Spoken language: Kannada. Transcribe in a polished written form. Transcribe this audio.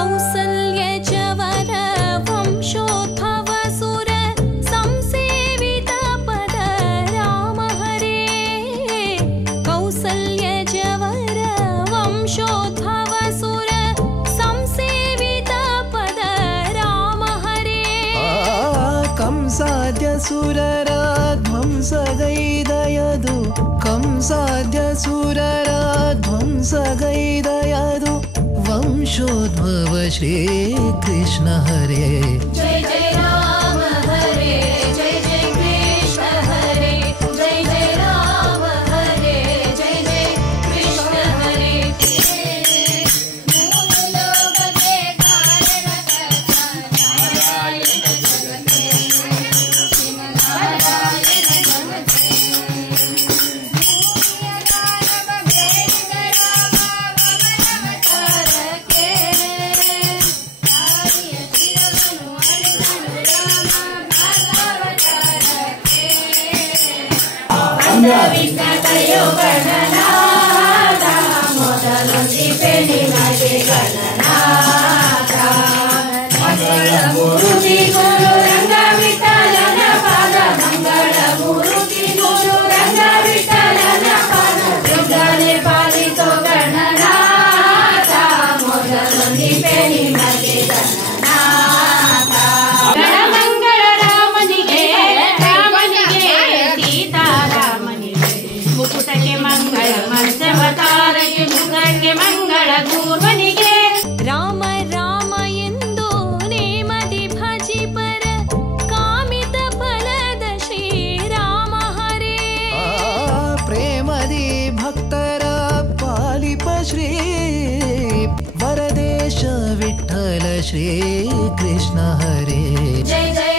कौसल्यजवर वंशोद्भव सुर संसेवित पद राम हरे कौसल्यजवर वंशोद्भव सुर संसेवित पद राम हरे कंसाद्य सुरर ध्ವಂಸಗೈದಯದು ಕಂಸಾದ್ಯ ಸುರರ ಧ್ವಂಸಗೈದಯದು ವಂಶೋದ್ಭವ ಶ್ರೀ ಕೃಷ್ಣ ಹರೇ जय जय राम हरे जय जय कृष्ण हरे जय जय राम हरे जय जय कृष्ण हरे राम राम ಎಂದು ನೇಮದಿ ಭಜಿಪರ ಕಾಮಿತ ಫಲದ ಶ್ರೀರಾಮ ಹರೇ ಪ್ರೇಮದಿ ಭಕ್ತರ ಪಾಲಿಪ ಶ್ರೀ ವರದೇಶ ವಿಠಲ ಶ್ರೀ ಕೃಷ್ಣ ಹರೇ जय जय